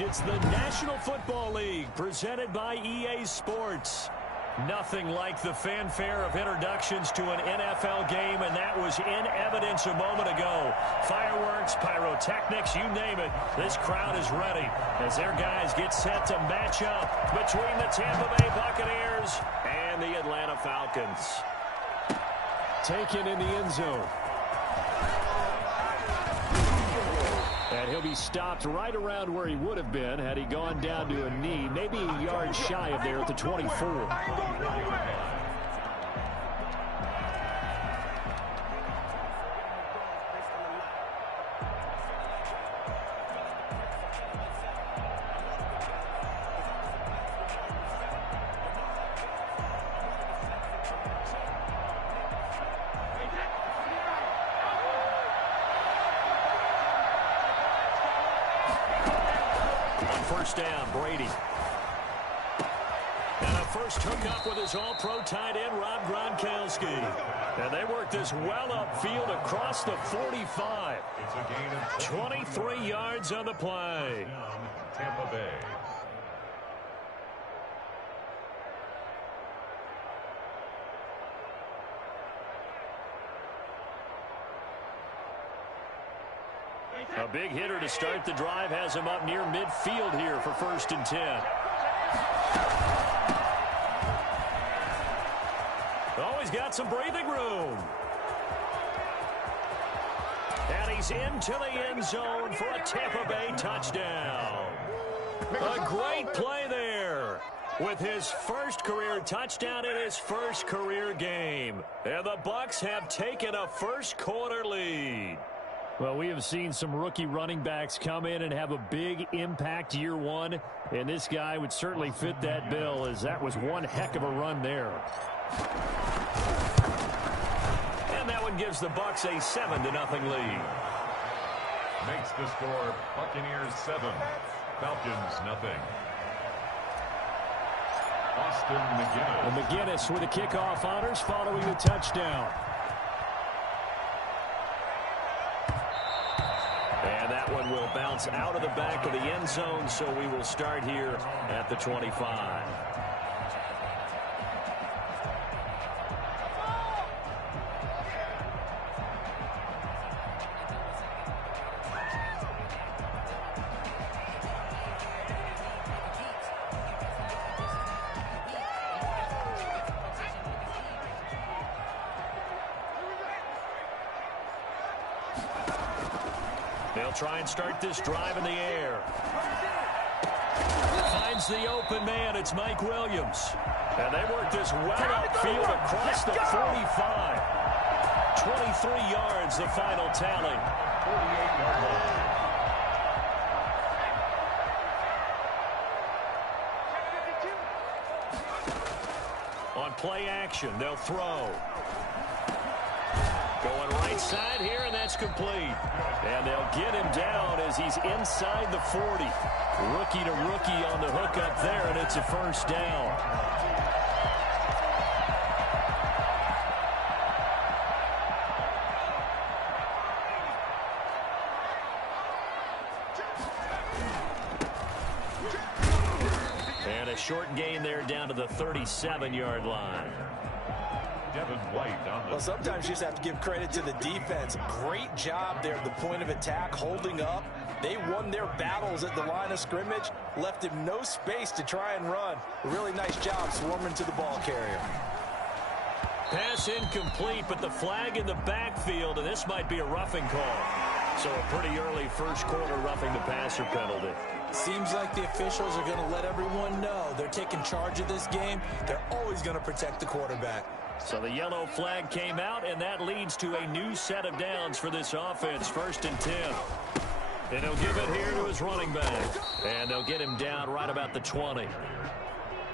It's the National Football League presented by EA Sports. Nothing like the fanfare of introductions to an NFL game, and that was in evidence a moment ago. Fireworks, pyrotechnics, you name it. This crowd is ready as their guys get set to match up between the Tampa Bay Buccaneers and the Atlanta Falcons. Taken in the end zone. And he'll be stopped right around where he would have been had he gone down to a knee, maybe a yard shy of there at the 24. First down, Brady. And a first hookup with his all-pro tight end, Rob Gronkowski. And they work this well upfield across the 45. 23 yards on the play. Tampa Bay. A big hitter to start the drive has him up near midfield here for 1st and 10. Always got some breathing room. And he's into the end zone for a Tampa Bay touchdown. A great play there with his first career touchdown in his first career game. And the Bucs have taken a first quarter lead. Well, we have seen some rookie running backs come in and have a big impact year one, and this guy would certainly fit that bill, as that was one heck of a run there. And that one gives the Bucs a 7-0 lead. Makes the score Buccaneers 7, Falcons 0. Austin McGinnis. And McGinnis with the kickoff honors following the touchdown. And that one will bounce out of the back of the end zone, so we will start here at the 25. They'll try and start this drive in the air. Finds the open man. It's Mike Williams. And they work this well upfield across the 45. 23 yards, the final tally. 48-yard line. On play action, they'll throw. Going right side here, and that's complete. And they'll get him down as he's inside the 40. Rookie to rookie on the hook up there, and it's a first down. And a short gain there down to the 37-yard line. Devin White on the... Well, sometimes you just have to give credit to the defense. Great job there at the point of attack, holding up. They won their battles at the line of scrimmage, left him no space to try and run. A really nice job swarming to the ball carrier. Pass incomplete, but the flag in the backfield, and this might be a roughing call. So a pretty early first quarter roughing the passer penalty. Seems like the officials are going to let everyone know they're taking charge of this game. They're always going to protect the quarterback. So the yellow flag came out, and that leads to a new set of downs for this offense. 1st and 10. And he'll give it here to his running back. And they'll get him down right about the 20.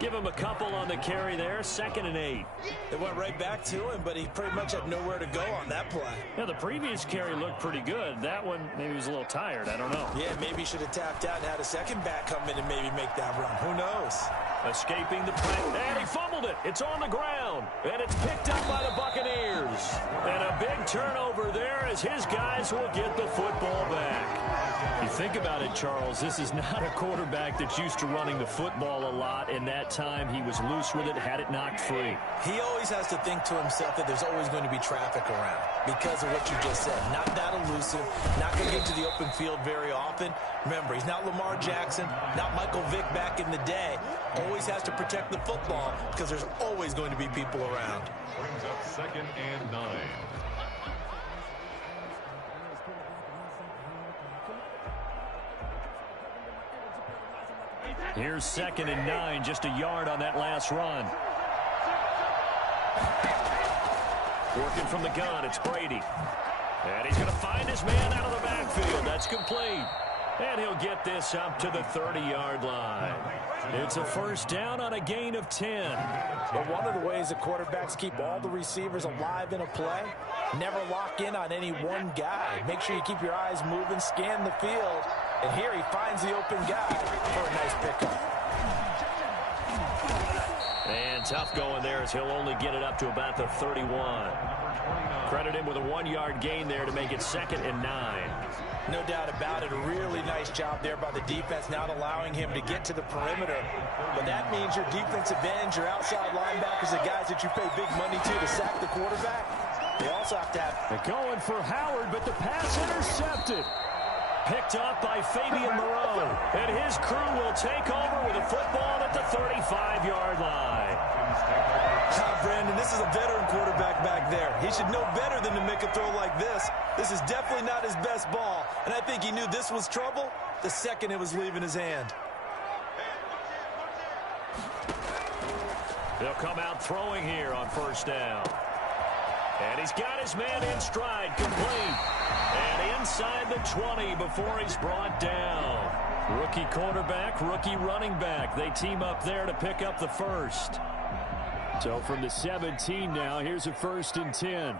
Give him a couple on the carry there. 2nd and 8. They went right back to him, but he pretty much had nowhere to go on that play. Yeah, the previous carry looked pretty good. That one, maybe he was a little tired. I don't know. Yeah, maybe he should have tapped out and had a second back come in and maybe make that run. Who knows? Escaping the play, and he fumbled it. It's on the ground, and it's picked up by the Buccaneers. And a big turnover there as his guys will get the football back. You think about it, Charles, this is not a quarterback that's used to running the football a lot, and that time he was loose with it, had it knocked free. He always has to think to himself that there's always going to be traffic around because of what you just said. Not that elusive, not going to get to the open field very often. Remember, he's not Lamar Jackson, not Michael Vick back in the day. Always has to protect the football because there's always going to be people around. Brings up 2nd and 9. Here's 2nd and 9, just a yard on that last run. Working from the gun, it's Brady. And he's going to find his man out of the backfield. That's complete. And he'll get this up to the 30-yard line. It's a first down on a gain of 10. But one of the ways the quarterbacks keep all the receivers alive in a play, never lock in on any one guy. Make sure you keep your eyes moving, scan the field. And here he finds the open guy for a nice pickup. And tough going there as he'll only get it up to about the 31. Credit him with a 1-yard gain there to make it 2nd and 9. No doubt about it. A really nice job there by the defense, not allowing him to get to the perimeter. But that means your defensive ends, your outside linebackers, the guys that you pay big money to sack the quarterback, they also have to have... They're going for Howard, but the pass intercepted. Picked up by Fabian Moreau. And his crew will take over with a football at the 35-yard line. Brandon, this is a veteran quarterback back there. He should know better than to make a throw like this. This is definitely not his best ball. And I think he knew this was trouble the second it was leaving his hand. They'll come out throwing here on first down. And he's got his man in stride, complete. And inside the 20 before he's brought down. Rookie quarterback, rookie running back. They team up there to pick up the first. So from the 17 now, here's a 1st and 10.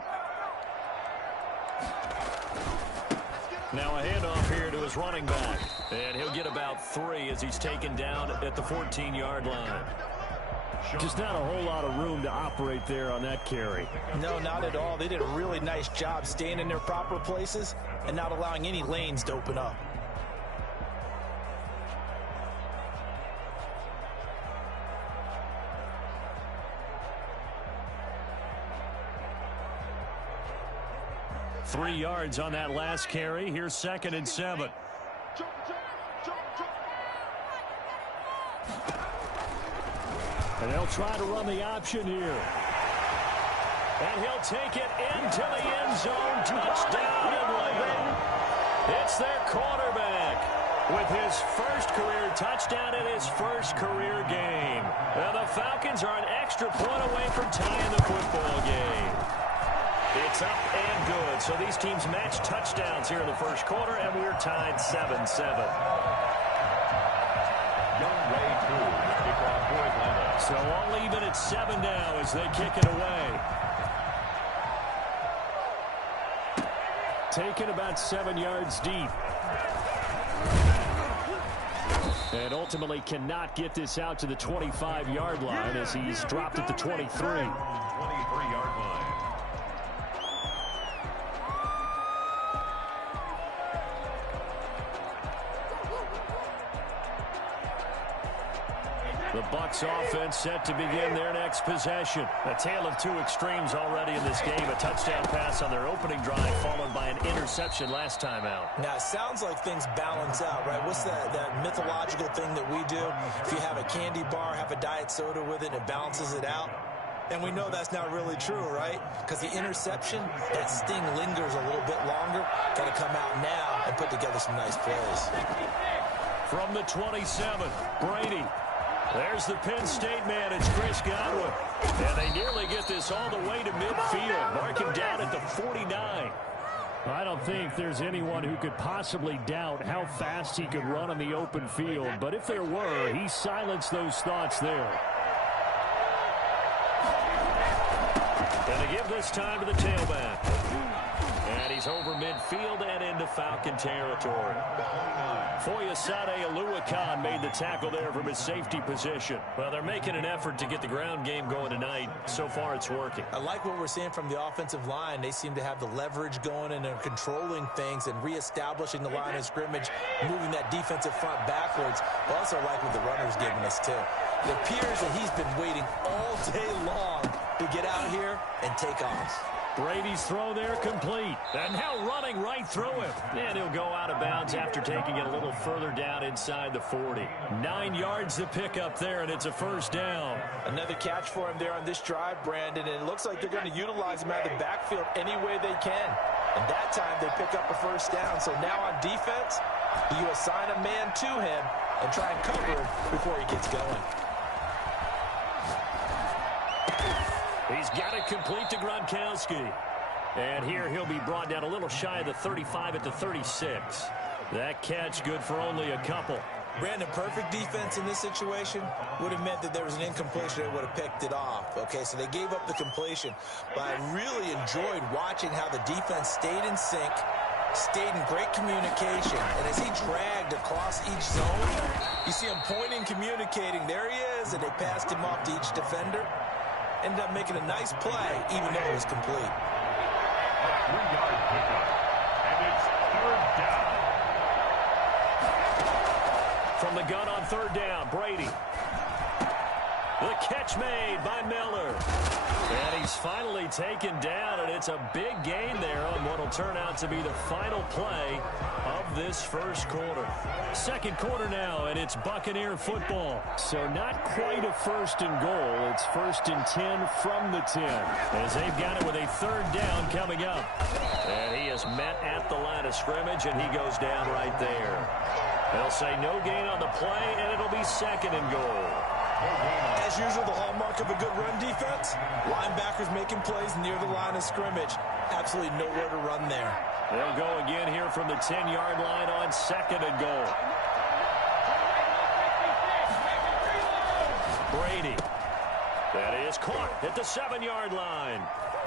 Now a handoff here to his running back. And he'll get about 3 as he's taken down at the 14-yard line. Just not a whole lot of room to operate there on that carry. No, not at all. They did a really nice job staying in their proper places and not allowing any lanes to open up. Three yards on that last carry. Here's 2nd and 7. And they'll try to run the option here. And he'll take it into the end zone. Touchdown, Atlanta. It's their quarterback with his first career touchdown in his first career game. Now the Falcons are an extra point away from tying the football game. It's up and good. So these teams match touchdowns here in the first quarter, and we're tied 7-7. So all even at 7 now as they kick it away. Taken about 7 yards deep. And ultimately cannot get this out to the 25-yard line as he's dropped at the 23. 23-yard line. The Bucs offense set to begin their next possession. A tale of two extremes already in this game. A touchdown pass on their opening drive followed by an interception last time out. Now, it sounds like things balance out, right? What's that mythological thing that we do? If you have a candy bar, have a diet soda with it, it balances it out. And we know that's not really true, right? Because the interception, that sting lingers a little bit longer. Got to come out now and put together some nice plays. From the 27, Brady. There's the Penn State man. It's Chris Godwin. And they nearly get this all the way to midfield. Mark him down at the 49. I don't think there's anyone who could possibly doubt how fast he could run on the open field. But if there were, he silenced those thoughts there. And to give this time to the tailback. And he's over midfield and into Falcon territory. Foyesade Oluwakan made the tackle there from his safety position. Well, they're making an effort to get the ground game going tonight. So far, it's working. I like what we're seeing from the offensive line. They seem to have the leverage going and they're controlling things and reestablishing the line of scrimmage, moving that defensive front backwards. I also like what the runner's giving us, too. It appears that he's been waiting all day long to get out here and take off. Brady's throw there complete. And now running right through him. And he'll go out of bounds after taking it a little further down inside the 40. 9 yards to pick up there, and it's a first down. Another catch for him there on this drive, Brandon, and it looks like they're going to utilize him out of the backfield any way they can. And that time they pick up a first down. So now on defense, you assign a man to him and try and cover him before he gets going. He's got it complete to Gronkowski. And here he'll be brought down a little shy of the 35 at the 36. That catch good for only a couple. Brandon, perfect defense in this situation would have meant that there was an incompletion. They would have picked it off. Okay, so they gave up the completion. But I really enjoyed watching how the defense stayed in sync, stayed in great communication. And as he dragged across each zone, you see him pointing, communicating. There he is, and they passed him off to each defender. Ended up making a nice play, even though it was complete. A 3-yard pickup, and it's third down. From the gun on third down, Brady. The catch made by Miller. And he's finally taken down, and it's a big gain there on what will turn out to be the final play of this first quarter. Second quarter now, and it's Buccaneer football. So not quite a first and goal. It's first and 10 from the 10, as they've got it with a third down coming up. And he is met at the line of scrimmage, and he goes down right there. They'll say no gain on the play, and it'll be second and goal. As usual, the hallmark of a good run defense, linebackers making plays near the line of scrimmage. Absolutely nowhere to run there. They'll go again here from the 10-yard line on second and goal. Brady. That is caught at the 7-yard line.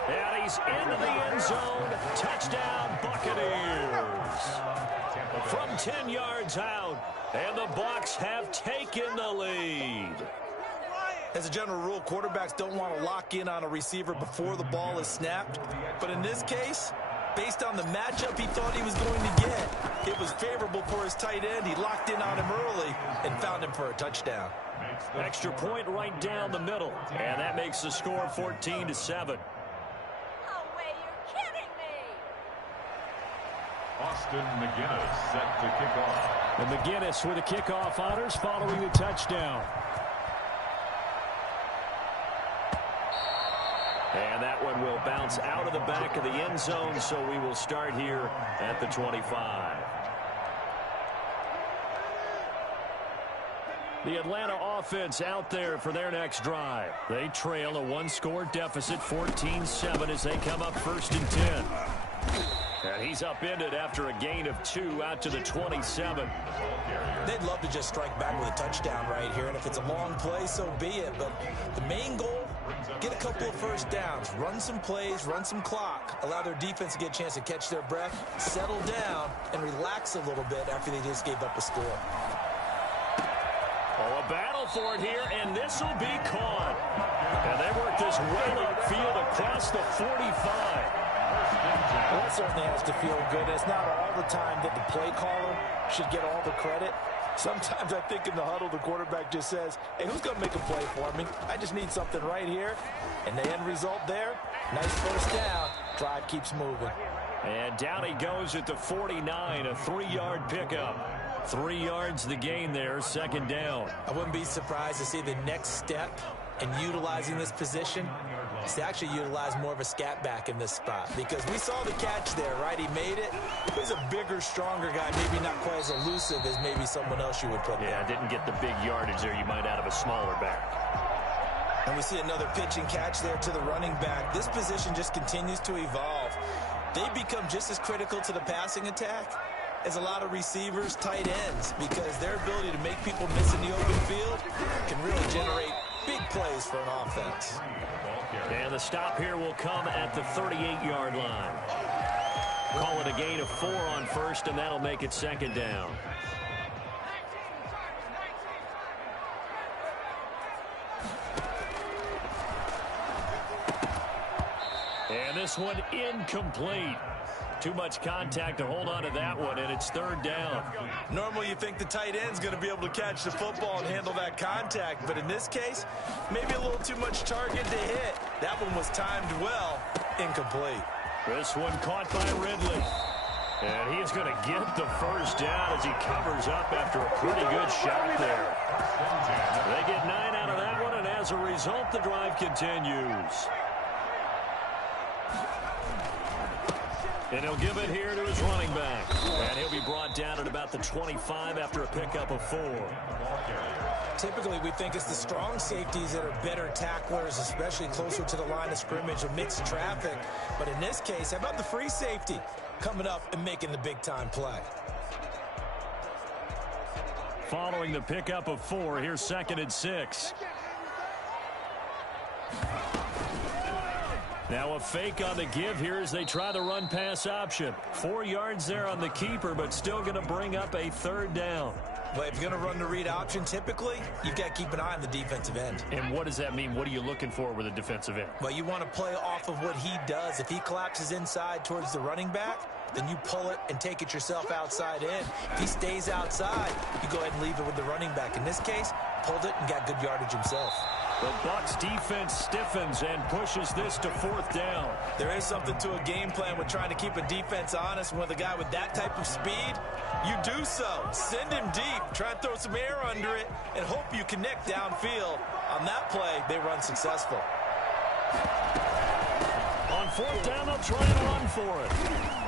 And he's into the end zone. Touchdown, Buccaneers. From 10 yards out, and the Bucs have taken the lead. As a general rule, quarterbacks don't want to lock in on a receiver before the ball is snapped. But in this case, based on the matchup he thought he was going to get, it was favorable for his tight end. He locked in on him early and found him for a touchdown. Extra point right down the middle. And that makes the score 14-7. Austin McGinnis set to kick off. And McGinnis with the kickoff honors following the touchdown. And that one will bounce out of the back of the end zone, so we will start here at the 25. The Atlanta offense out there for their next drive. They trail a one-score deficit, 14-7, as they come up first and 10. And he's upended after a gain of 2 out to the 27. They'd love to just strike back with a touchdown right here, and if it's a long play, so be it. But the main goal, get a couple of first downs, run some plays, run some clock, allow their defense to get a chance to catch their breath, settle down, and relax a little bit after they just gave up a score. Oh, a battle for it here, and this will be caught. And they work this well upfield across the 45. Well, that certainly has to feel good. It's not all the time that the play caller should get all the credit. Sometimes I think in the huddle, the quarterback just says, hey, who's going to make a play for me? I just need something right here. And the end result there, nice first down. Drive keeps moving. And down he goes at the 49, a 3-yard pickup. 3 yards the gain there, second down. I wouldn't be surprised to see the next step in utilizing this position is to actually utilize more of a scat back in this spot, because we saw the catch there, right? He made it. He's a bigger, stronger guy, maybe not quite as elusive as maybe someone else you would put there. Yeah, didn't get the big yardage there you might out of a smaller back. And we see another pitch and catch there to the running back. This position just continues to evolve. They become just as critical to the passing attack as a lot of receivers, tight ends, because their ability to make people miss in the open field can really generate big plays for an offense. And the stop here will come at the 38-yard line. Call it a gain of 4 on first, and that'll make it second down. And this one incomplete. Too much contact to hold on to that one, and it's third down. Normally you think the tight end's going to be able to catch the football and handle that contact, but in this case, maybe a little too much target to hit. That one was timed well, incomplete. This one caught by Ridley. And he's going to get the first down as he covers up after a pretty good shot there. They get 9 out of that one, and as a result, the drive continues. And he'll give it here to his running back. And he'll be brought down at about the 25 after a pickup of 4. Typically, we think it's the strong safeties that are better tacklers, especially closer to the line of scrimmage amidst traffic. But in this case, how about the free safety coming up and making the big-time play? Following the pickup of 4, here's 2nd and 6. Now a fake on the give here as they try the run-pass option. 4 yards there on the keeper, but still going to bring up a third down. But if you're going to run the read option, typically, you've got to keep an eye on the defensive end. And what does that mean? What are you looking for with a defensive end? Well, you want to play off of what he does. If he collapses inside towards the running back, then you pull it and take it yourself outside in. If he stays outside, you go ahead and leave it with the running back. In this case, pulled it and got good yardage himself. The Bucs defense stiffens and pushes this to 4th down. There is something to a game plan with trying to keep a defense honest. With a guy with that type of speed, you do so. Send him deep, try and throw some air under it, and hope you connect downfield. On that play, they run successful. On 4th down, they'll try and run for it.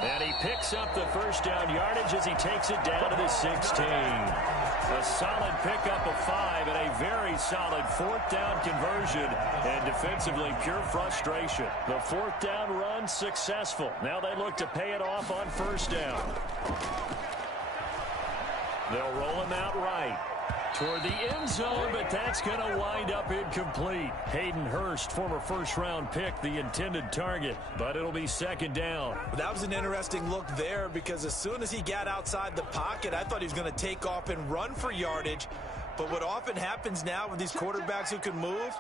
And he picks up the first down yardage as he takes it down to the 16. A solid pickup of 5 and a very solid 4th down conversion. And defensively, pure frustration. The 4th down run successful. Now they look to pay it off on 1st down. They'll roll him out right toward the end zone, but that's going to wind up incomplete. Hayden Hurst, former first-round pick, the intended target, but it'll be 2nd down. That was an interesting look there because as soon as he got outside the pocket, I thought he was going to take off and run for yardage. But what often happens now with these quarterbacks who can move,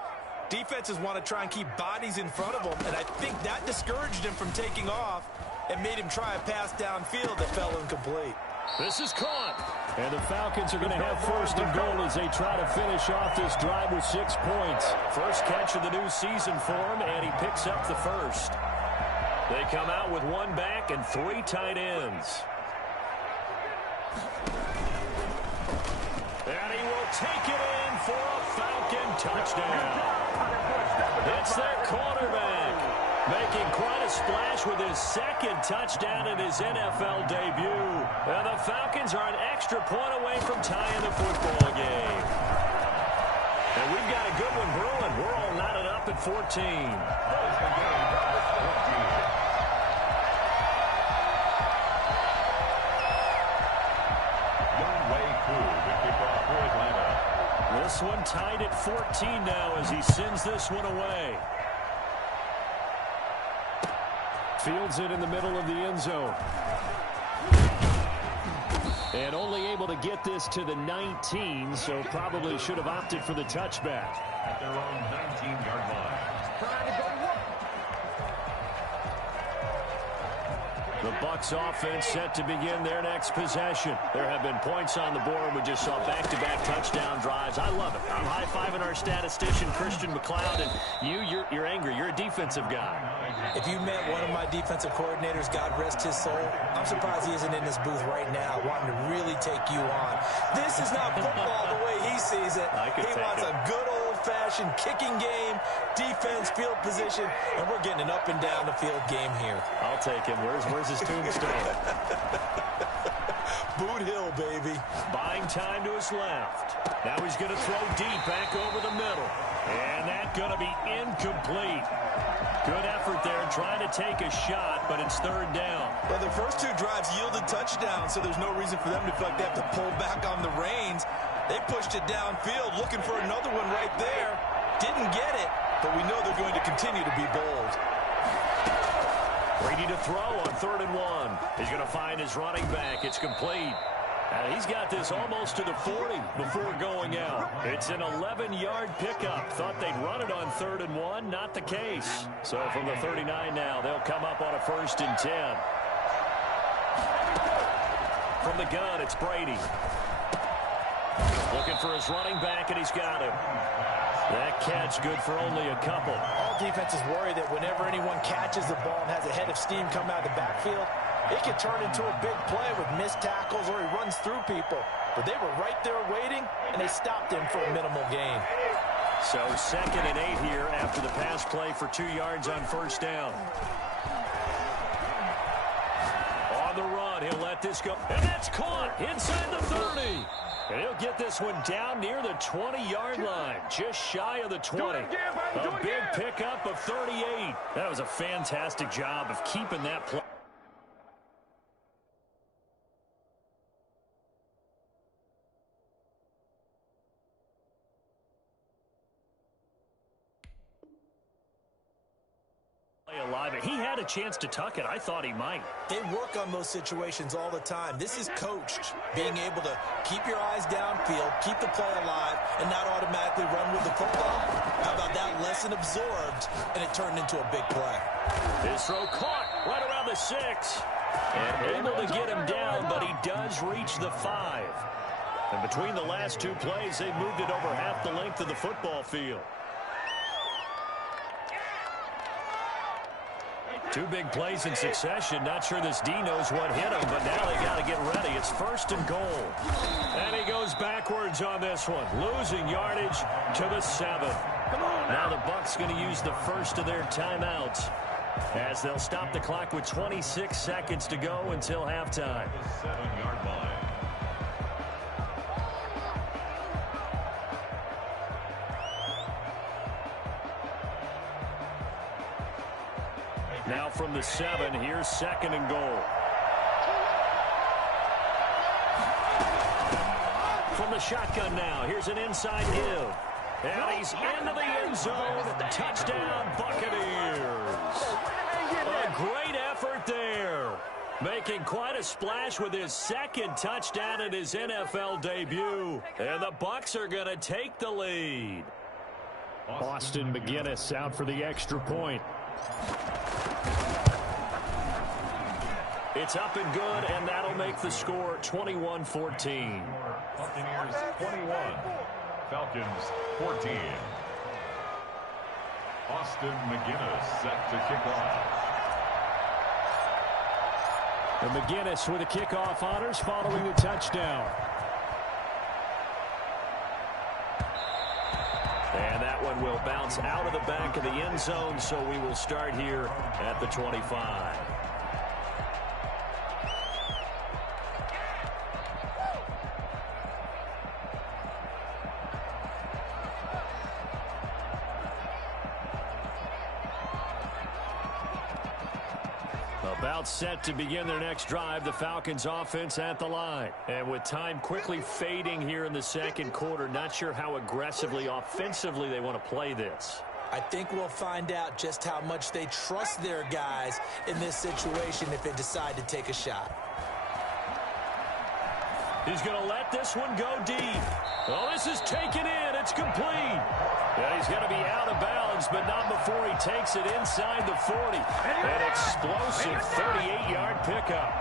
defenses want to try and keep bodies in front of them, and I think that discouraged him from taking off and made him try a pass downfield that fell incomplete. This is caught. And the Falcons are going to have 1st and goal as they try to finish off this drive with 6 points. First catch of the new season for him, and he picks up the first. They come out with 1 back and 3 tight ends. And he will take it in for a Falcon touchdown. It's their quarterback, making quite a splash with his 2nd touchdown in his NFL debut. And the Falcons are an extra point away from tying the football game. And we've got a good one brewing. We're all knotted up at 14. This one tied at 14 now as he sends this one away. Fields it in the middle of the end zone. And only able to get this to the 19, so probably should have opted for the touchback. At their own 19-yard line. The Bucs offense set to begin their next possession. There have been points on the board. We just saw back-to-back touchdown drives. I love it. I'm high-fiving our statistician, Christian McLeod, and you're angry. You're a defensive guy. If you met one of my defensive coordinators, God rest his soul, I'm surprised he isn't in this booth right now wanting to really take you on. This is not football the way he sees it. He wants a good old-fashioned kicking game, defense, field position, and we're getting an up-and-down-the-field game here. I'll take him. Where's his tombstone? Boot Hill, baby. Buying time to his left. Now he's going to throw deep back over the middle. And that's going to be incomplete. Good effort there trying to take a shot, but it's 3rd down. Well, the first 2 drives yielded touchdowns, so there's no reason for them to feel like they have to pull back on the reins. They pushed it downfield, looking for another one right there. Didn't get it, but we know they're going to continue to be bold. Brady to throw on 3rd and 1. He's going to find his running back. It's complete. And he's got this almost to the 40 before going out. It's an 11-yard pickup. Thought they'd run it on 3rd and 1. Not the case. So from the 39 now, they'll come up on a 1st and 10. From the gun, it's Brady. Looking for his running back, and he's got him. That catch good for only a couple. All defenses worry that whenever anyone catches the ball and has a head of steam coming out of the backfield, it can turn into a big play with missed tackles or he runs through people. But they were right there waiting, and they stopped him for a minimal gain. So 2nd and 8 here after the pass play for 2 yards on 1st down. On the run, he'll let this go. And that's caught inside the 30. And he'll get this one down near the 20-yard line, just shy of the 20. A big pickup of 38. That was a fantastic job of keeping that play. Alive. He had a chance to tuck it. I thought he might. They work on those situations all the time. This is coached, being able to keep your eyes downfield, keep the play alive, and not automatically run with the football. How about that lesson absorbed, and it turned into a big play. This throw caught right around the 6. And able to get him down, but he does reach the 5. And between the last 2 plays, they moved it over half the length of the football field. 2 big plays in succession. Not sure this D knows what hit him, but now they got to get ready. It's 1st and goal. And he goes backwards on this one, losing yardage to the 7. Now the Bucs going to use the first of their timeouts as they'll stop the clock with 26 seconds to go until halftime. 7-yard line. Now from the 7, here's 2nd and goal. From the shotgun now, here's an inside give. And he's into the end zone. Touchdown, Buccaneers. A great effort there. Making quite a splash with his 2nd touchdown in his NFL debut. And the Bucs are going to take the lead. Austin McGinnis out for the extra point. It's up and good, and that'll make the score 21-14. Buccaneers 21, Falcons 14. Austin McGinnis set to kick off. And McGinnis with the kickoff honors following the touchdown. And that one will bounce out of the back of the end zone, so we will start here at the 25. About set to begin their next drive, the Falcons offense at the line. And with time quickly fading here in the 2nd quarter, not sure how aggressively, offensively they want to play this. I think we'll find out just how much they trust their guys in this situation if they decide to take a shot. He's going to let this one go deep. Oh, this is taken in. It's complete. And he's going to be out of bounds, but not before he takes it inside the 40. An explosive 38-yard pickup.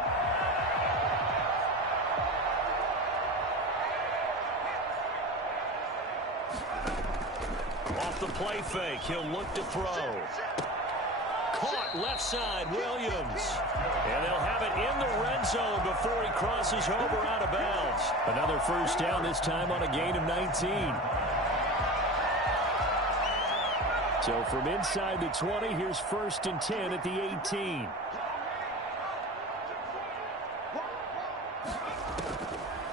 Off the play fake, he'll look to throw. Caught left side, Williams. And they'll have it in the red zone before he crosses over out of bounds. Another 1st down, this time on a gain of 19. So from inside the 20, here's 1st and 10 at the 18.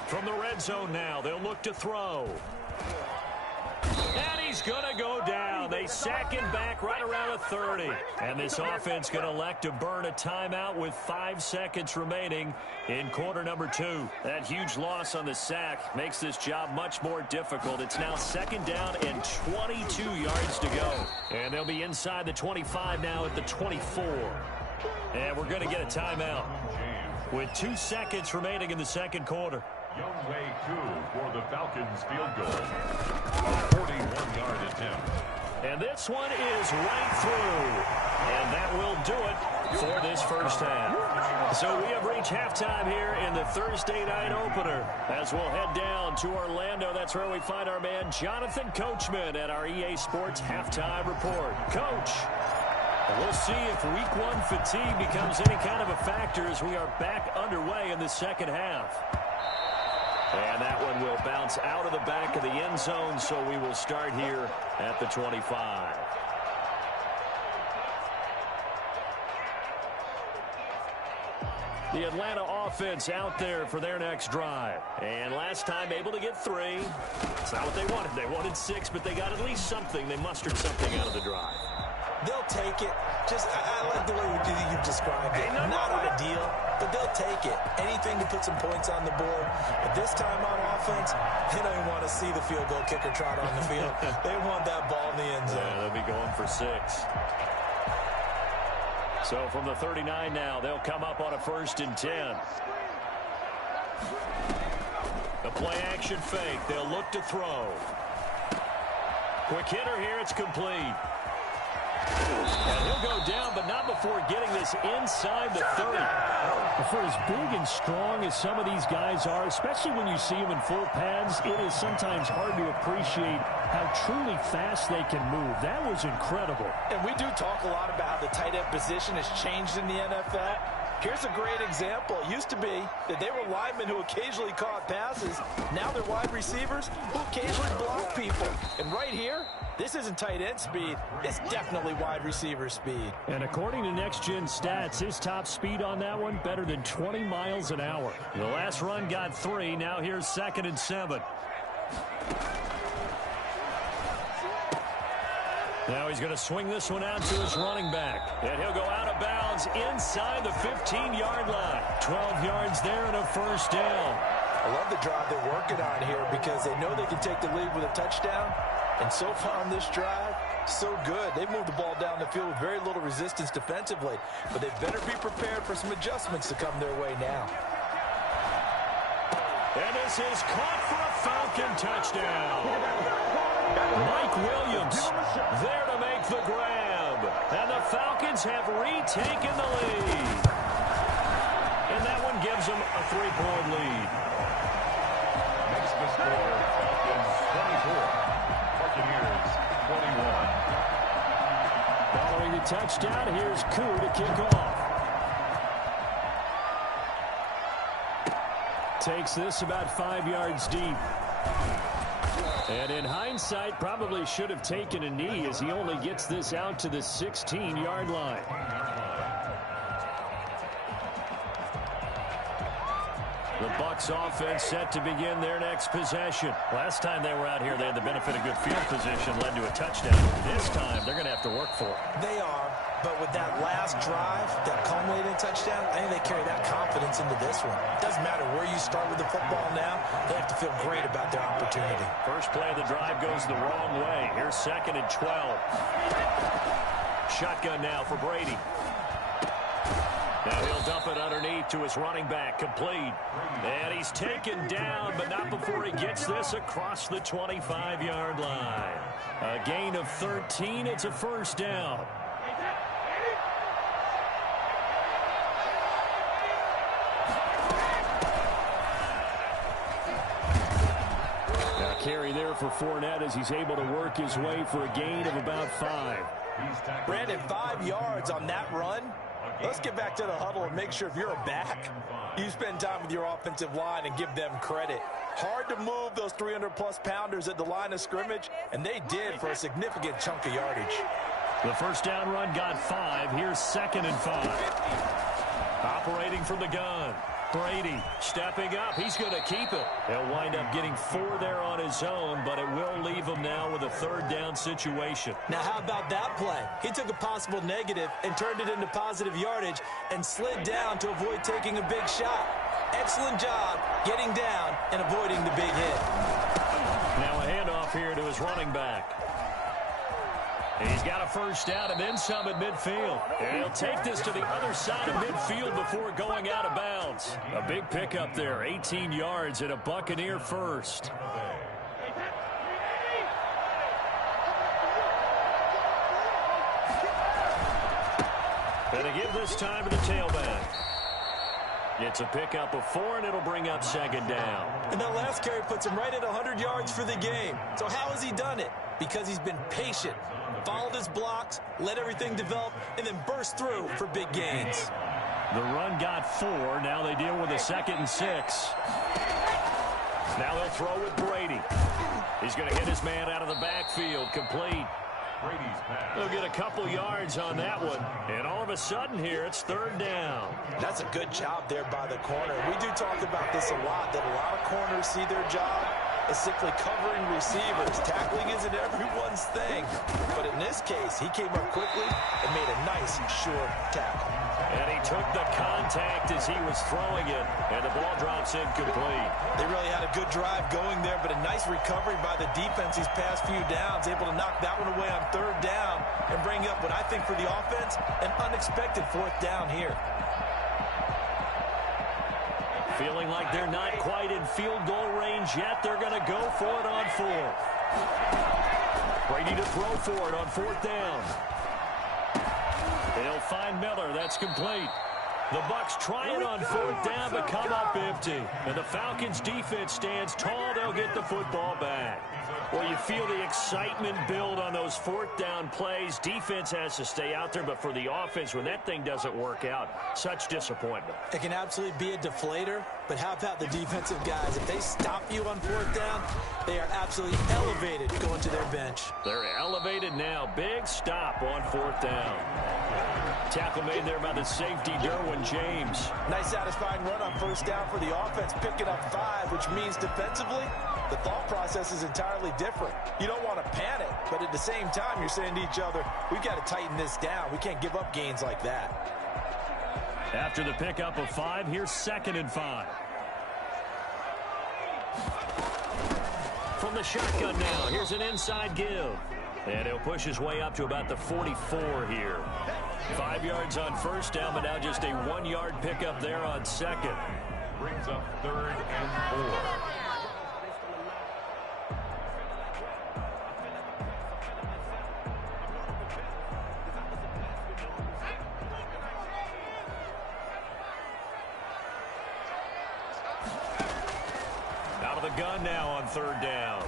From the red zone now, they'll look to throw. And he's going to go down. They sack him back right around the 30. And this offense going to elect to burn a timeout with 5 seconds remaining in quarter number 2. That huge loss on the sack makes this job much more difficult. It's now 2nd down and 22 yards to go. And they'll be inside the 25 now at the 24. And we're going to get a timeout with 2 seconds remaining in the second quarter. Younghoe Koo for the Falcons field goal. A 41-yard attempt. And this one is right through. And that will do it for this first half. So we have reached halftime here in the Thursday night opener. As we'll head down to Orlando, that's where we find our man Jonathan Coachman at our EA Sports Halftime Report. Coach, we'll see if week one fatigue becomes any kind of a factor as we are back underway in the second half. And that one will bounce out of the back of the end zone, so we will start here at the 25. The Atlanta offense out there for their next drive. And last time able to get 3. It's not what they wanted. They wanted 6, but they got at least something. They mustered something out of the drive. They'll take it. I like the way you've described it. Not ideal, but they'll take it. Anything to put some points on the board. But this time on offense, they don't even want to see the field goal kicker trot on the field. They want that ball in the end zone. Yeah, they'll be going for 6. So from the 39 now, they'll come up on a 1st and 10. The play action fake. They'll look to throw. Quick hitter here. It's complete. And he'll go down, but not before getting this inside the 30. For as big and strong as some of these guys are, especially when you see them in full pads, it is sometimes hard to appreciate how truly fast they can move. That was incredible. And we do talk a lot about how the tight end position has changed in the NFL. Here's a great example. It used to be that they were linemen who occasionally caught passes. Now they're wide receivers who occasionally block people. And right here, this isn't tight end speed. It's definitely wide receiver speed. And according to Next Gen Stats, his top speed on that one, better than 20 miles an hour. The last run got 3. Now here's 2nd and 7. Now he's going to swing this one out to his running back. And he'll go out of bounds inside the 15-yard line. 12 yards there and a 1st down. I love the drive they're working on here because they know they can take the lead with a touchdown. And so far on this drive, so good. They've moved the ball down the field with very little resistance defensively. But they better be prepared for some adjustments to come their way now. And this is caught for a Falcon touchdown. Mike Williams there to make the grab. And the Falcons have retaken the lead. And that one gives them a 3-point lead. Makes the score Falcons 24. Buccaneers 21. Following the touchdown, here's Koo to kick off. Takes this about 5 yards deep. And in hindsight, probably should have taken a knee as he only gets this out to the 16-yard line. The Bucs offense set to begin their next possession. Last time they were out here, they had the benefit of good field position, led to a touchdown. This time, they're going to have to work for it. They are, but with that last drive, that culminating touchdown, I think they carry that confidence into this one. It doesn't matter where you start with the football now, they have to feel great about their opportunity. First play of the drive goes the wrong way. Here's 2nd and 12. Shotgun now for Brady. Now he'll dump it underneath to his running back, complete. And he's taken down, but not before he gets this across the 25-yard line. A gain of 13, it's a 1st down. Now carry there for Fournette as he's able to work his way for a gain of about 5. Brandon, 5 yards on that run. Let's get back to the huddle and make sure if you're a back, you spend time with your offensive line and give them credit. Hard to move those 300-plus pounders at the line of scrimmage, and they did for a significant chunk of yardage. The 1st down run got 5. Here's 2nd and 5. Operating from the gun. Brady stepping up. He's going to keep it. He'll wind up getting 4 there on his own, but it will leave him now with a 3rd down situation. Now, how about that play? He took a possible negative and turned it into positive yardage and slid down to avoid taking a big shot. Excellent job getting down and avoiding the big hit. Now a handoff here to his running back. He's got a first down and then some at midfield. And he'll take this to the other side of midfield before going out of bounds. A big pickup there, 18 yards and a Buccaneer first. And they give this time to the tailback. It's a pickup of 4, and it'll bring up second down. And that last carry puts him right at 100 yards for the game. So how has he done it? Because he's been patient, followed his blocks, let everything develop, and then burst through for big gains. The run got 4. Now they deal with a 2nd and 6. Now they'll throw with Brady. He's going to hit his man out of the backfield, complete. Brady's pass. They'll get a couple yards on that one. And all of a sudden here, it's 3rd down. That's a good job there by the corner. We do talk about this a lot, that a lot of corners see their job as simply covering receivers. Tackling isn't everyone's thing. But in this case, he came up quickly and made a nice, sure tackle. And he took the contact as he was throwing it, and the ball drops incomplete. They really had a good drive going there, but a nice recovery by the defense these past few downs, able to knock that one away on 3rd down and bring up what I think for the offense, an unexpected 4th down here. Feeling like they're not quite in field goal range yet, they're going to go for it on 4th. Brady to throw for it on 4th down. They'll find Miller. That's complete. The Bucs trying on 4th down, but come up empty. And the Falcons' defense stands tall. They'll get the football back. Well, you feel the excitement build on those 4th down plays. Defense has to stay out there, but for the offense, when that thing doesn't work out, such disappointment. It can absolutely be a deflator, but how about the defensive guys? If they stop you on 4th down, they are absolutely elevated going to their bench. They're elevated now. Big stop on 4th down. Tackle made there by the safety, Derwin James. Nice satisfying run on 1st down for the offense, picking up 5, which means defensively, the thought process is entirely different. You don't want to panic, but at the same time, you're saying to each other, we've got to tighten this down. We can't give up gains like that. After the pickup of 5, here's 2nd and 5. From the shotgun now, here's an inside give. And he'll push his way up to about the 44 here. 5 yards on 1st down, but now just a 1-yard pickup there on 2nd. Brings up 3rd and 4. Out of the gun now on 3rd down.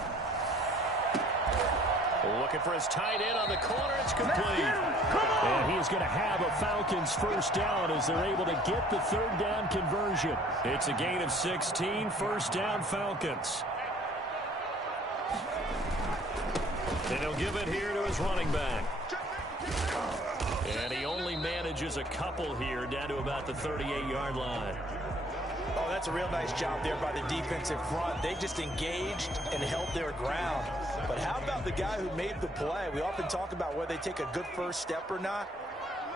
Looking for his tight end on the corner. It's complete. And he is going to have a Falcons 1st down as they're able to get the 3rd down conversion. It's a gain of 16, 1st down Falcons. And he'll give it here to his running back. And he only manages a couple here down to about the 38-yard line. Oh, that's a real nice job there by the defensive front. They just engaged and held their ground. But how about the guy who made the play? We often talk about whether they take a good first step or not.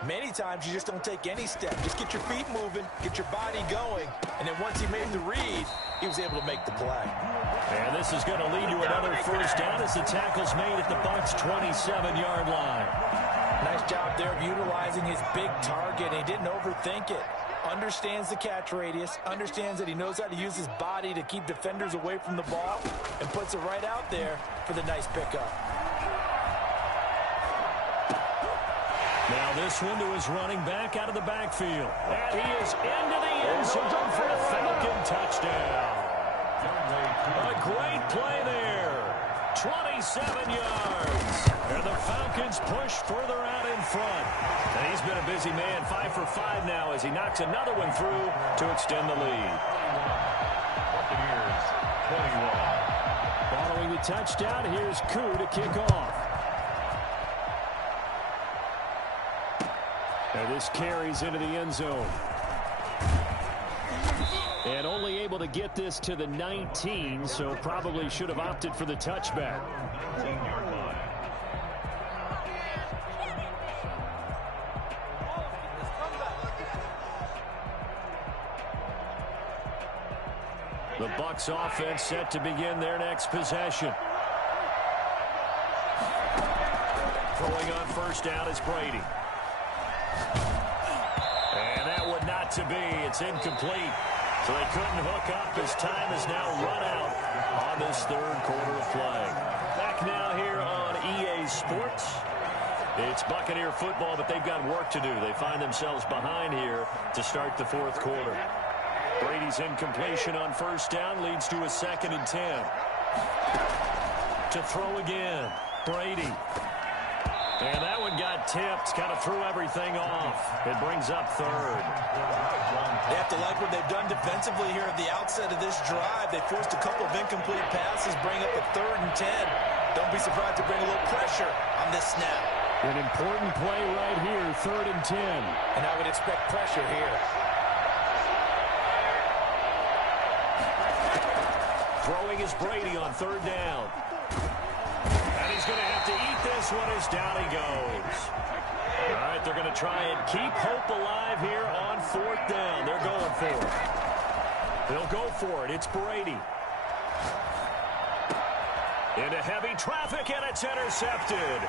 Many times you just don't take any step. Just get your feet moving, get your body going, and then once he made the read, he was able to make the play. And this is going to lead to another 1st down as the tackle's made at the Bucs' 27-yard line. Nice job there of utilizing his big target. He didn't overthink it. Understands the catch radius, understands that he knows how to use his body to keep defenders away from the ball, and puts it right out there for the nice pickup. Now this one to his running back out of the backfield. And he is into the end zone for a Falcon touchdown. A great play there. 27 yards. And the Falcons push further out in front. And he's been a busy man, 5 for 5 now as he knocks another one through to extend the lead. Buccaneers 21. Following the touchdown, here's Koo to kick off. And this carries into the end zone. And only able to get this to the 19, so probably should have opted for the touchback. 10-yard line. The Bucs offense set to begin their next possession. Throwing on first down is Brady. And that would not to be. It's incomplete. So they couldn't hook up as time has now run out on this third quarter of play. Back now here on EA Sports. It's Buccaneer football, but they've got work to do. They find themselves behind here to start the fourth quarter. Brady's incompletion on first down leads to a 2nd and 10. To throw again, Brady. And that one got tipped, kind of threw everything off. It brings up third. They have to like what they've done defensively here at the outset of this drive. They forced a couple of incomplete passes, bring up a 3rd and 10. Don't be surprised to bring a little pressure on this snap. An important play right here, 3rd and 10. And I would expect pressure here. Throwing is Brady on 3rd down. And he's going to have to eat this one as down he goes. All right, they're going to try and keep hope alive here on 4th down. They're going for it. They'll go for it. It's Brady. Into heavy traffic, and it's intercepted.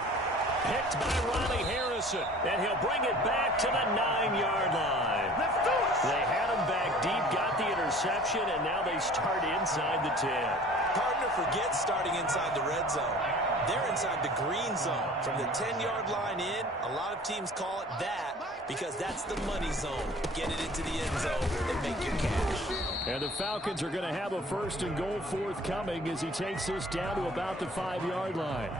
Picked by Riley Harrison, and he'll bring it back to the 9-yard line. They had him back deep, got the interception, and now they start inside the 10. Partner forgets starting inside the red zone. They're inside the green zone. From the 10-yard line in, a lot of teams call it that because that's the money zone. Get it into the end zone and make your cash. And the Falcons are going to have a 1st and goal forthcoming as he takes this down to about the 5-yard line.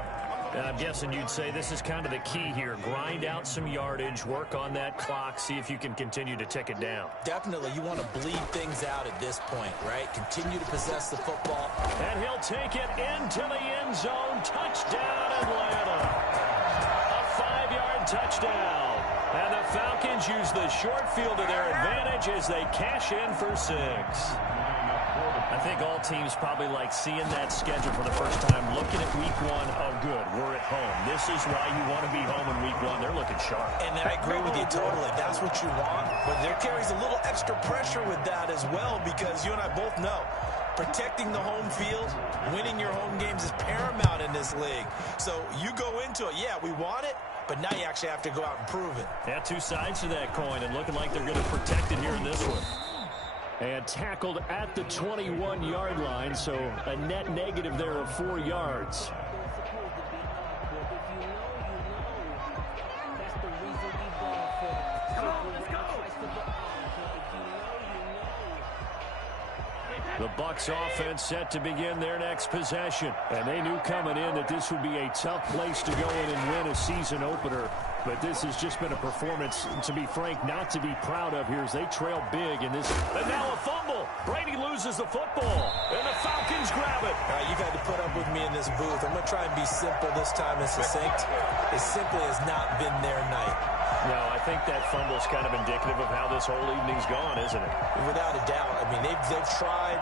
And I'm guessing you'd say this is kind of the key here. Grind out some yardage, work on that clock, see if you can continue to tick it down. Definitely, you want to bleed things out at this point, right? Continue to possess the football. And he'll take it into the end zone. Touchdown, Atlanta. A 5-yard touchdown. And the Falcons use the short field to their advantage as they cash in for 6. I think all teams probably like seeing that schedule for the first time, looking at week 1. Oh, good, we're at home. This is why you want to be home in week 1. They're looking sharp. And I agree with you totally. That's what you want. But there carries a little extra pressure with that as well because you and I both know protecting the home field, winning your home games is paramount in this league. So you go into it, yeah, we want it, but now you actually have to go out and prove it. Yeah, 2 sides to that coin, and looking like they're going to protect it here in this one. And tackled at the 21-yard line, so a net negative there of 4 yards. The Bucs offense set to begin their next possession. And they knew coming in that this would be a tough place to go in and win a season opener. But this has just been a performance, to be frank, not to be proud of here as they trail big in this. And now a fumble. Brady loses the football. And the Falcons grab it. All right, you've had to put up with me in this booth. I'm going to try and be simple this time and succinct. It simply has not been their night. No, I think that fumble's kind of indicative of how this whole evening's gone, isn't it? Without a doubt. I mean, they've tried,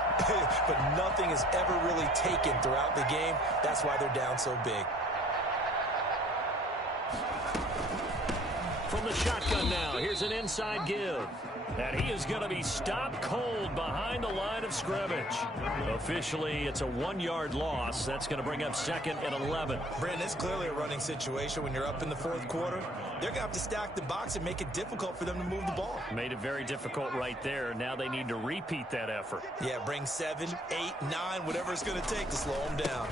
but nothing has ever really taken throughout the game. That's why they're down so big. From the shotgun now, here's an inside give. And he is going to be stopped cold behind the line of scrimmage. Officially, it's a 1-yard loss. That's going to bring up 2nd and 11. Brandon, it's clearly a running situation when you're up in the 4th quarter. They're going to have to stack the box and make it difficult for them to move the ball. Made it very difficult right there. Now they need to repeat that effort. Yeah, bring 7, 8, 9, whatever it's going to take to slow them down.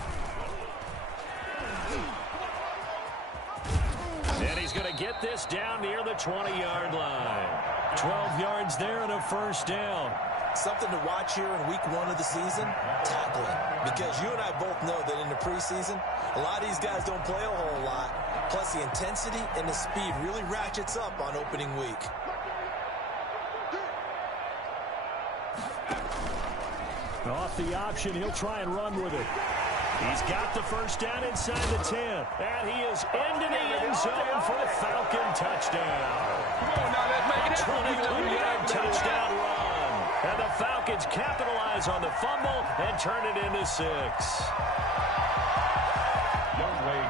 And he's going to get this down near the 20-yard line. 12 yards there and a 1st down. Something to watch here in week 1 of the season, tackling. Because you and I both know that in the preseason, a lot of these guys don't play a whole lot. Plus the intensity and the speed really ratchets up on opening week. Off the option, he'll try and run with it. He's got the 1st down inside the 10. And he is into the end zone for a Falcon touchdown. A 21-yard touchdown run. And the Falcons capitalize on the fumble and turn it into 6.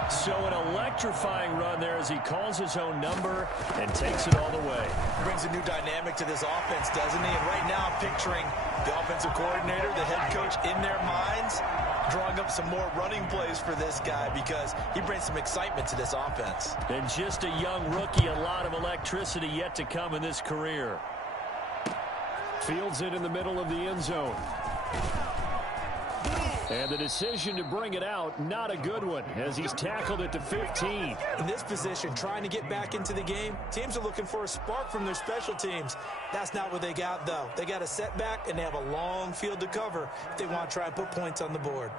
So an electrifying run there as he calls his own number and takes it all the way. Brings a new dynamic to this offense, doesn't he? And right now I'm picturing the offensive coordinator, the head coach in their minds drawing up some more running plays for this guy because he brings some excitement to this offense. And just a young rookie, a lot of electricity yet to come in this career. Fields it in the middle of the end zone. And the decision to bring it out, not a good one, as he's tackled it to 15. In this position, trying to get back into the game, teams are looking for a spark from their special teams. That's not what they got, though. They got a setback, and they have a long field to cover if they want to try and put points on the board.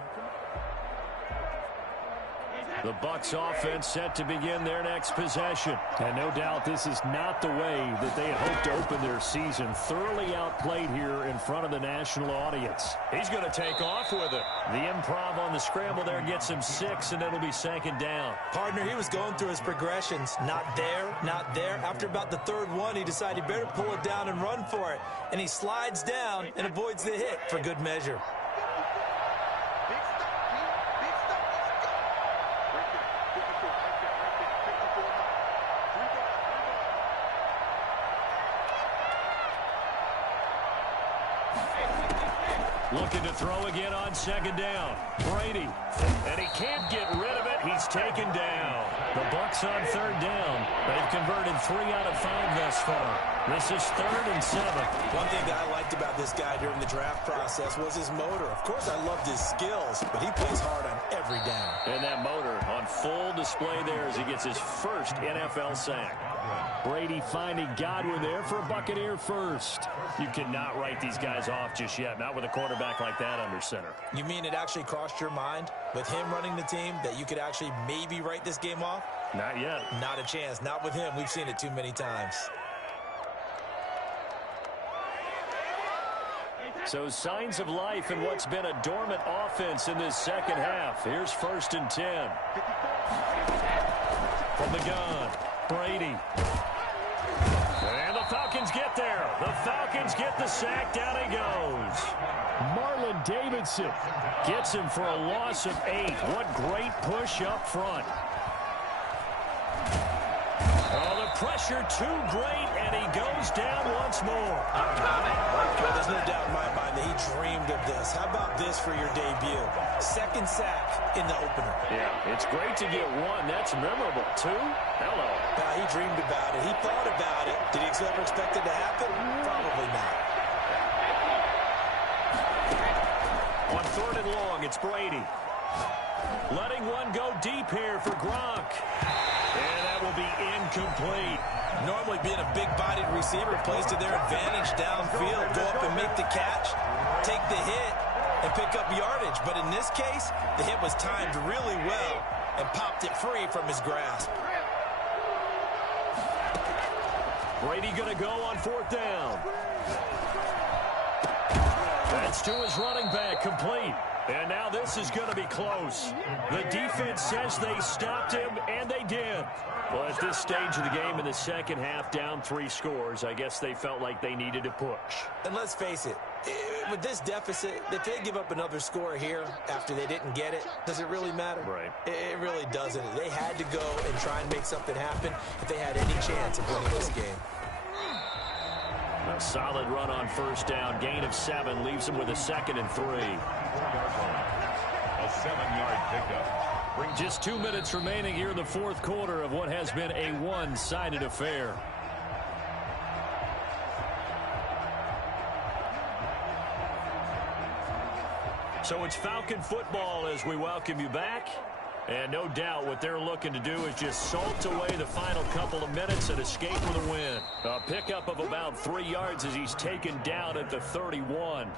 The Bucs offense set to begin their next possession. And no doubt this is not the way that they had hoped to open their season. Thoroughly outplayed here in front of the national audience. He's going to take off with it. The improv on the scramble there gets him 6, and it'll be 2nd down. Partner, he was going through his progressions. Not there, not there. After about the 3rd one, he decided he better pull it down and run for it. And he slides down and avoids the hit for good measure. Looking to throw again on 2nd down. Brady. And he can't get rid of it. He's taken down. The Bucs on 3rd down. They've converted 3 out of 5 thus far. This is 3rd and 7. One thing that I liked about this guy during the draft process was his motor. Of course, I loved his skills, but he plays hard on every down. And that motor on full display there as he gets his first NFL sack. Brady finding Godwin there for a Buccaneer first. You cannot write these guys off just yet, not with a quarterback like that under center. You mean it actually crossed your mind with him running the team that you could actually maybe write this game off? Not yet. Not a chance. Not with him. We've seen it too many times. So signs of life in what's been a dormant offense in this second half. Here's 1st and 10. From the gun, Brady. And the Falcons get there. The Falcons get the sack. Down he goes. Marlon Davidson gets him for a loss of 8. What great push up front. Oh, the pressure too great, and he goes down once more. Well, there's no doubt in my mind that he dreamed of this. How about this for your debut? 2nd sack in the opener. Yeah, it's great to get 1. That's memorable. 2? Hello. He dreamed about it. He thought about it. Did he ever expect it to happen? Probably not. On 3rd and long, it's Brady. Letting one go deep here for Gronk. And that will be incomplete. Normally being a big-bodied receiver plays to their advantage downfield. Go up and make the catch, take the hit, and pick up yardage. But in this case, the hit was timed really well and popped it free from his grasp. Brady going to go on 4th down. That's to his running back, complete. And now this is going to be close. The defense says they stopped him, and they did. Well, at this stage of the game in the second half, down 3 scores, I guess they felt like they needed to push. And let's face it, with this deficit, if they give up another score here after they didn't get it, does it really matter? Right. It really doesn't. They had to go and try and make something happen if they had any chance of winning this game. A solid run on 1st down. Gain of 7 leaves them with a 2nd and 3. A 7-yard pickup. Just 2 minutes remaining here in the 4th quarter of what has been a one-sided affair. So it's Falcon football as we welcome you back. And no doubt what they're looking to do is just salt away the final couple of minutes and escape with a win. A pickup of about 3 yards as he's taken down at the 31.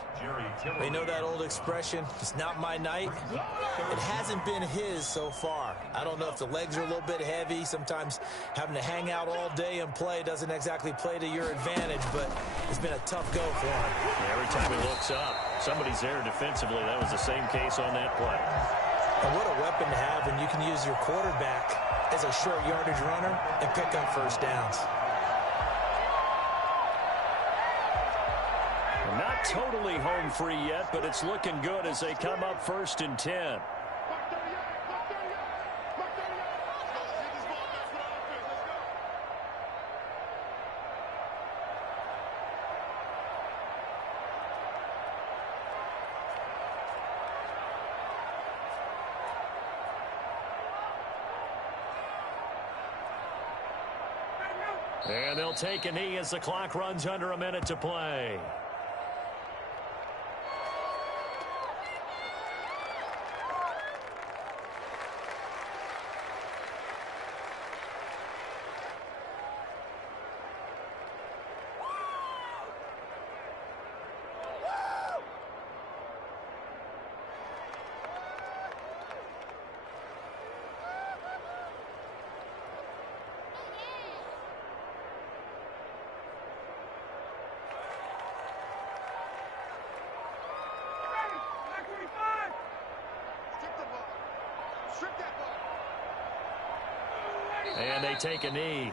They know that old expression, it's not my night. It hasn't been his so far. I don't know if the legs are a little bit heavy. Sometimes having to hang out all day and play doesn't exactly play to your advantage, but it's been a tough go for him. Yeah, every time he looks up, somebody's there defensively. That was the same case on that play. And what a weapon to have when you can use your quarterback as a short yardage runner and pick up 1st downs. Not totally home free yet, but it's looking good as they come up 1st and 10. And they'll take a knee as the clock runs under a minute to play. And they take a knee.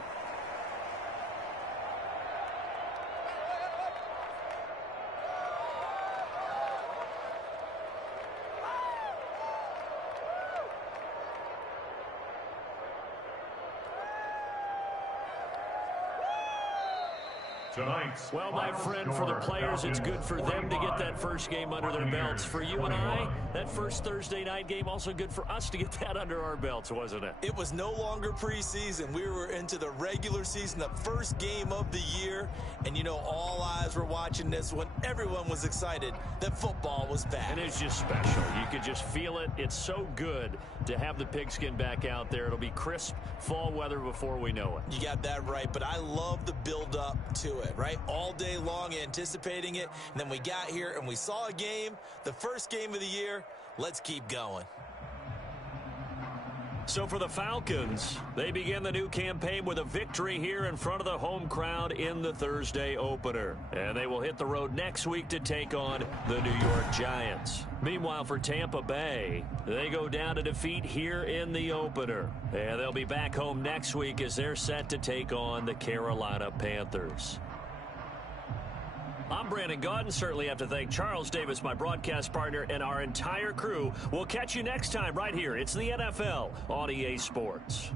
Well, my friend, for the players, it's good for them to get that first game under their belts. For you and I, that first Thursday night game, also good for us to get that under our belts, wasn't it? It was no longer preseason. We were into the regular season, the first game of the year. And, you know, all eyes were watching this when everyone was excited that football was back. And it's just special. You could just feel it. It's so good to have the pigskin back out there. It'll be crisp fall weather before we know it. You got that right, but I love the build-up to it, right? All day long anticipating it, and then we got here and we saw a game, the first game of the year. Let's keep going. So for the Falcons, they begin the new campaign with a victory here in front of the home crowd in the Thursday opener. And they will hit the road next week to take on the New York Giants. Meanwhile, for Tampa Bay, they go down to defeat here in the opener. And they'll be back home next week as they're set to take on the Carolina Panthers. I'm Brandon Gaudin. Certainly have to thank Charles Davis, my broadcast partner, and our entire crew. We'll catch you next time right here. It's the NFL on EA Sports.